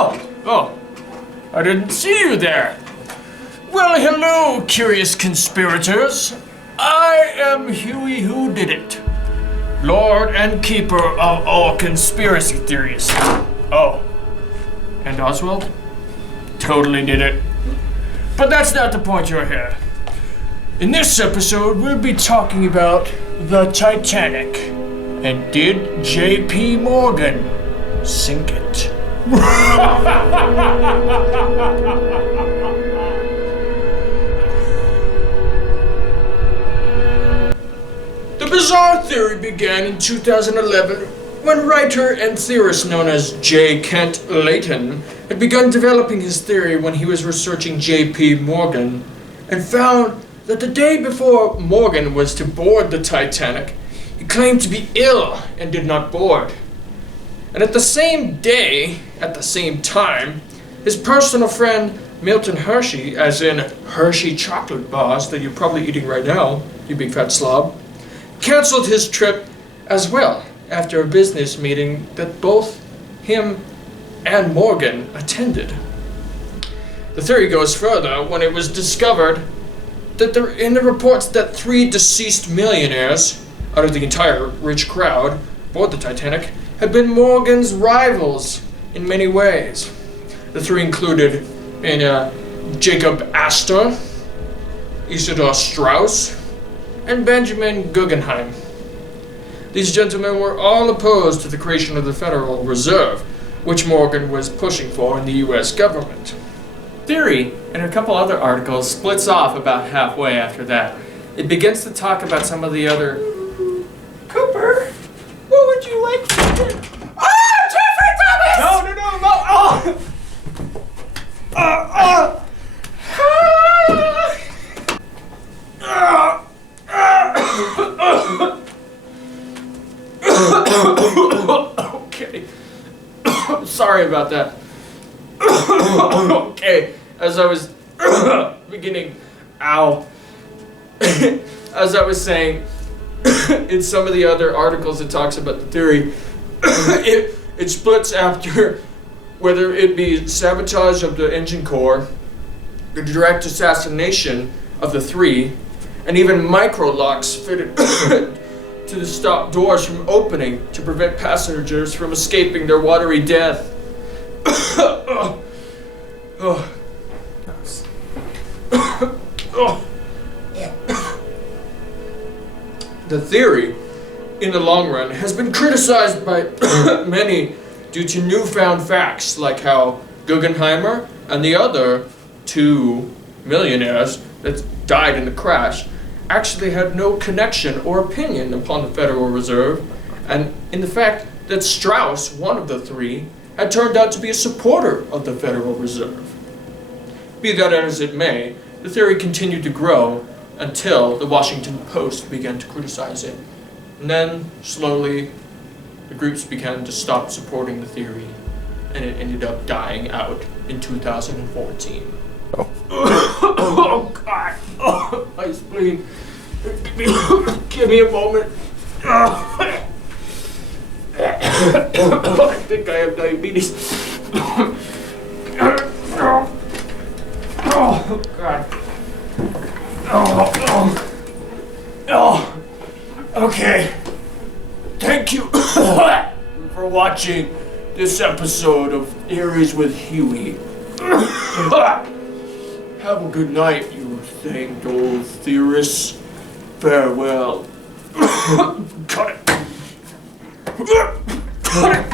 Oh, I didn't see you there. Well, hello, curious conspirators. I am Huey Who Did It, Lord and Keeper of all conspiracy theories. Oh, and Oswald? Totally did it. But that's not the point you're here. In this episode, we'll be talking about the Titanic. And did J.P. Morgan sink it? The bizarre theory began in 2011 when writer and theorist known as J. Kent Layton had begun developing his theory when he was researching J.P. Morgan and found that the day before Morgan was to board the Titanic, he claimed to be ill and did not board. And at the same day, at the same time, his personal friend Milton Hershey, as in Hershey chocolate bars that you're probably eating right now, you big fat slob, canceled his trip as well after a business meeting that both him and Morgan attended. The theory goes further when it was discovered that in the reports that 3 deceased millionaires out of the entire rich crowd aboard the Titanic had been Morgan's rivals in many ways. The 3 included Jacob Astor, Isidor Straus, and Benjamin Guggenheim. These gentlemen were all opposed to the creation of the Federal Reserve, which Morgan was pushing for in the U.S. government. Theory, in a couple other articles, splits off about halfway after that. It begins to talk about some of the other... Cooper, what would you like for dinner? Oh, Jeffrey Thomas! Okay. Sorry about that. Okay, as I was beginning, as I was saying, in some of the other articles it talks about the theory, it splits after whether it be sabotage of the engine core, the direct assassination of the 3, and even micro locks fitted to stop doors from opening to prevent passengers from escaping their watery death. The theory, in the long run, has been criticized by many due to newfound facts like how Guggenheimer and the other 2 millionaires that died in the crash actually had no connection or opinion upon the Federal Reserve, and in the fact that Strauss, one of the 3, had turned out to be a supporter of the Federal Reserve. Be that as it may, the theory continued to grow until the Washington Post began to criticize it. And then, slowly, the groups began to stop supporting the theory, and it ended up dying out in 2014. Oh God! Oh, my spleen. Give me a moment. I think I have diabetes. Oh God. Oh. Okay. Thank you for watching this episode of Theories with Huey. Have a good night, you thanked old theorists. Farewell. Cut it. Cut it.